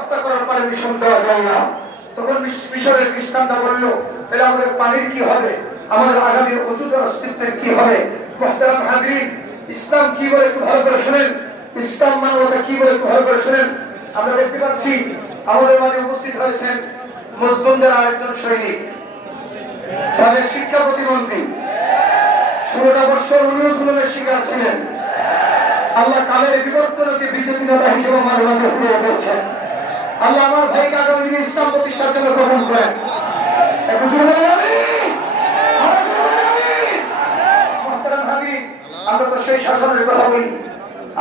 হত্যা করার পারমিশন দেওয়া যায় না। তখন মিশ- মিশরের খ্রিস্টানরা বলল তাহলে আমাদের পানির কি হবে? আমাদের আগামী অযুত অস্তিত্বের কি হবে? মোহতারাম হাজরিন ইসলাম কি বলে একটু ভালো করে শুনেন। ইসলাম মানবতা কি বলে একটু ভালো করে শুনেন। আমরা দেখতে পাচ্ছি, আমাদের মাঝে উপস্থিত হয়েছেন মুসলিমদের আরেকজন সৈনিক। সাবেক শিক্ষা প্রতিমন্ত্রী। ষোলোটা বৎসর উনিও জুলুমের শিকার ছিলেন। আল্লাহ কালের বিবর্তনকে বিজেপিতা হিসেবে আমার মাঝে ফুরিয়ে করছেন আল্লাহ আমার ভাইকে আগামী দিনে ইসলাম প্রতিষ্ঠার জন্য কবুল করেন। আমিন। মোহতারাম হাবিব, আমরা তো সেই শাসনের কথা বলি।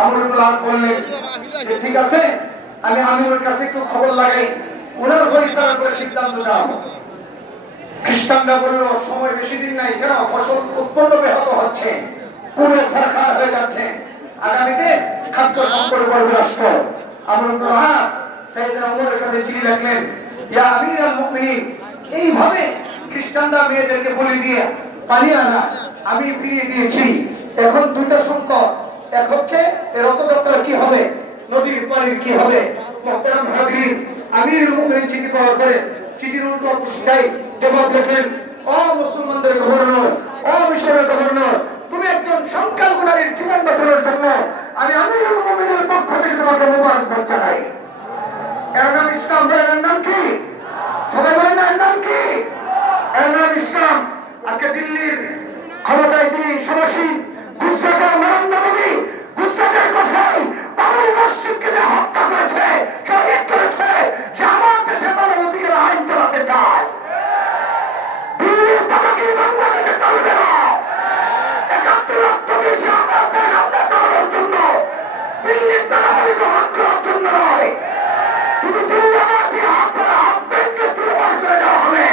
আমরুল আজ বললেন যে ঠিক আছে আমি আমিরের কাছে একটু খবর লাগাই। ওনার ফয়সালা করে সিদ্ধান্ত নেওয়া খ্রিস্টানরা বলল সময় বেশি দিন নাই কেন? ফসল উৎপন্ন ব্যাহত হচ্ছে। পুরে সরকার হয়ে যাচ্ছে। আগামীতে খাদ্য সংকট পড়বে রাষ্ট্র আমরা প্রহাস সাইয়েদনা ওমরের কাছে চিঠি লিখলেন, ইয়া আমির আল মুমিনিন এইভাবে ও মুসলমানদের গভর্নর মিশরের গভর্নর, তুমি একজন সংখ্যালঘু নারীর জীবন বাঁচানোর জন্য আমি আমিরুল পক্ষ থেকে তোমাকে মোবারক জানাই এর নাম ইসলাম বলেন এর নাম কি সবাই বলেন না এর নাম কি এর নাম ইসলাম আজকে দিল্লির ক্ষমতায় যিনি সমসী গুজরাটের নরেন্দ্র মোদী, গুজরাটের কোথায় বাবরি মসজিদকে যে হত্যা করেছে, শহীদ করেছে, সে আমার দেশে মানবাধিকার আইন চালাতে চায়। শুধু দিল্লি হাত ধরে হাত ভেঙে চুরমার করে দেওয়া হবে।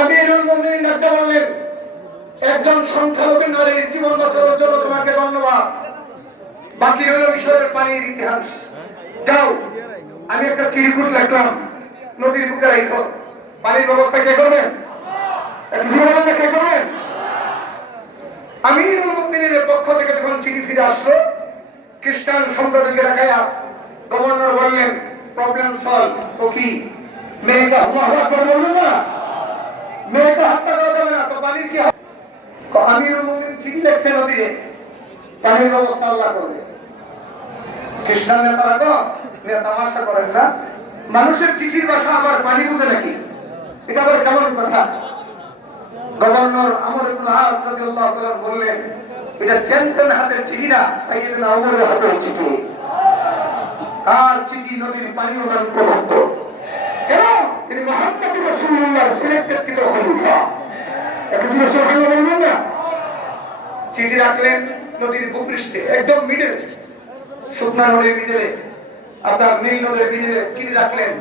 আমিরুল বললেন একজন সংখ্যালঘু নারীর জীবন বাঁচানোর জন্য তোমাকে ধন্যবাদ। বাকি হলো মিশরের পানির ইতিহাস। যাও আমি একটা চিরিকুট লিখলাম নদীর বুকে রাখো পানির ব্যবস্থা কে করবেন না, কে করবেন আমির মুমিনের পক্ষ থেকে যখন চিঠি ফিরে আসলো খ্রিস্টান সম্প্রদায়কে দেখায়া গভর্নর বললেন প্রবলেম সলভ ও কি মেয়েকে আল্লাহু আকবার বললেন না। মেয়েকে হত্যা করা যাবে না। তো পানির কি হবে? তো আমির মুমিন চিঠি লিখছে নদীতে পানির ব্যবস্থা আল্লাহ করবে। খ্রিস্টান নেতারা তো তামাশা করেন না। মানুষের চিঠির ভাষা আবার পানি বুঝে নাকি? এটা আবার কেমন কথা? গভর্নর আমর ইবনে আস রাদিয়াল্লাহু তাআলা বললেন, এটা চেনতেন হাতের চিঠি না সাইয়েদনা ওমরের হাতের চিঠি। আর চিঠি নদীর পানি অন্তর্ভুক্ত। কেন তিনি মোহাম্মদ রাসূলুল্লাহর সিলেক্টেড খলিফা। না চিঠি রাখলেন নদীর ভূপৃষ্ঠে, একদম শুকনা নদীর আপনার নীল চিঠি রাখলেন।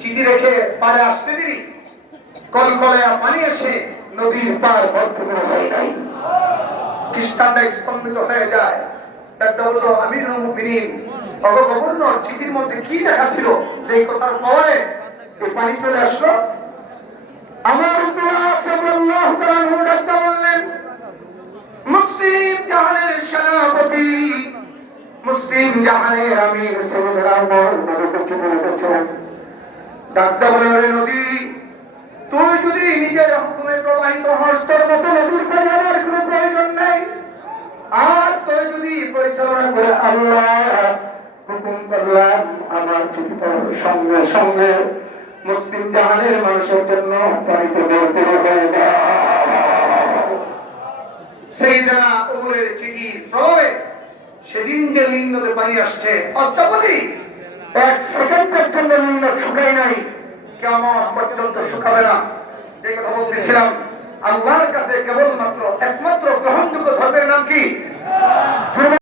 চিঠি রেখে পাড়ে আসতে দিবি কলকলে পানি এসে নদীর পার ভরপুর হয়ে নাই খ্রিস্টানরা স্তম্ভিত হয়ে যায়। একটা হলো আমির অগ গভর্নর চিঠির মধ্যে কি লেখা ছিল? যে কথার পরে এই পানি চলে আসলো। আমার বললেন, মুসলিম জাহানের সেনাপতি, মুসলিম জাহানের বলে নদী তুই যদি নিজের হুকুমে প্রবাহিত হস মতো নদীর আমার কোনো প্রয়োজন নাই। আর তুই যদি পরিচালনা করে আল্লাহ সঙ্গে সঙ্গে মুসলিম জাহানের মানুষের জন্য সেদিন যে লিঙ্গতে পানি আসছে এক লিঙ্গ শুকাই নাই। কেমন পর্যন্ত শুকাবে না। যে কথা বলতেছিলাম, আল্লাহর কাছে কেবলমাত্র একমাত্র গ্রহণযোগ্য ধর্মের নাম কি?